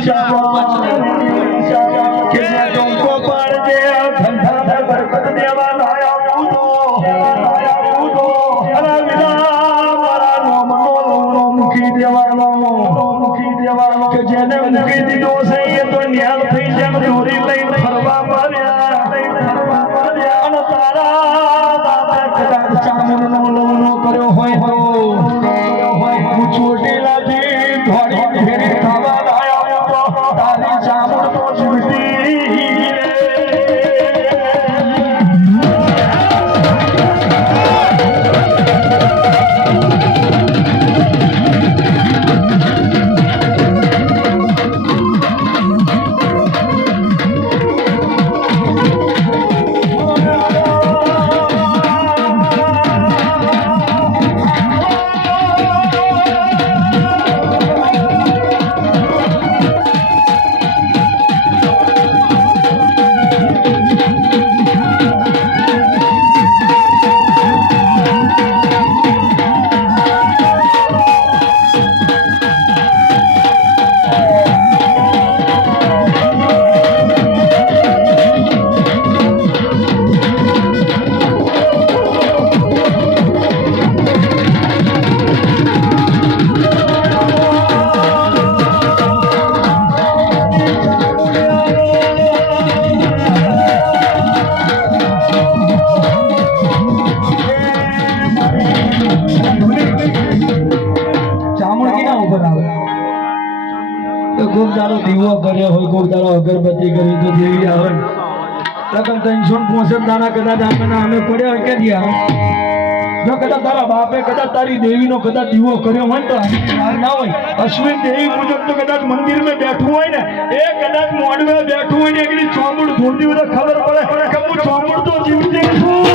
કે જે ડોકો પાડજે ધંધા બરકત દેવા લાયા ઉતો અરે વિના મારા નોમનો લવણો મૂકી દેવાનો કે જેને મૂકી દીધો છે એ તો ન્યાલ થઈ જેમ દોરી લઈને ફરવા માર્યા અને તારા દાદા કદાચ ચામુંડનો લવણો કર્યો હોય તો હું ચોટીલાથી ધોળી ફેરી થવા લાયા તો તારી ચામુંડ તો જીવતી ગુરદારો દીવો કર્યો હોય ગુરદારો અગરબત્તી કરી તો દેવી આવે લગન 365 દાણા કદાચ અમે પડ્યા કે દિયા જો કદાચ તારા બાપે કદાચ તારી દેવીનો કદાચ દીવો કર્યો હોય તો ના હોય અશ્વિન દેવી પૂજક તો કદાચ મંદિરમાં બેઠું હોય ને એ કદાચ મોડવે બેઠું હોય ને એકડી ચોમડ ધૂંધી હોય તો ખબર પડે કે હું ચોમડ તો જીવતી છું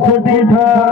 ખોટી થાય